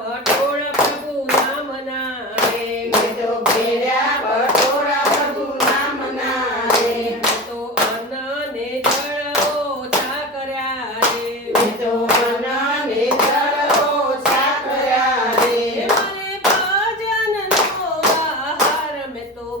પટોળ પ્રભુ નામ નારે તો ભેળ્યા પટોળ પ્રભુ નામ નારે તો અન્ન ને જળ ઓછા કર્યા રે તો અન્ન ને જળ ઓછા કર્યા રે મને ભજન નો આહાર તો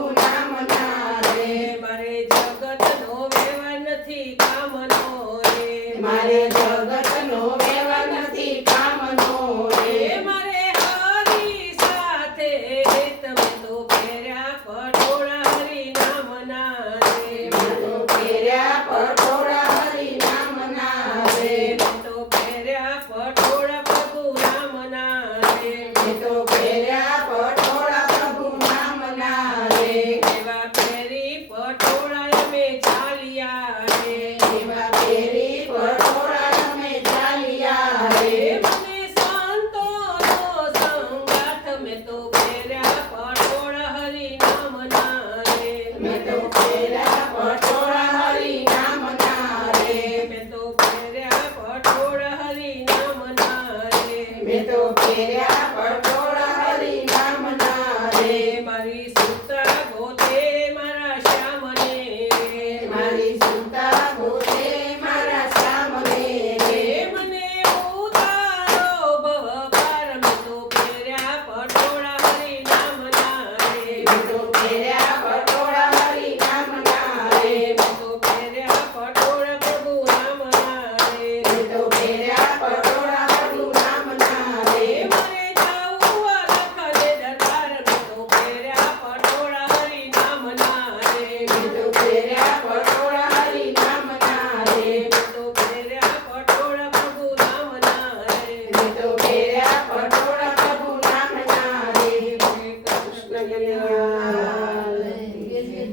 Europea.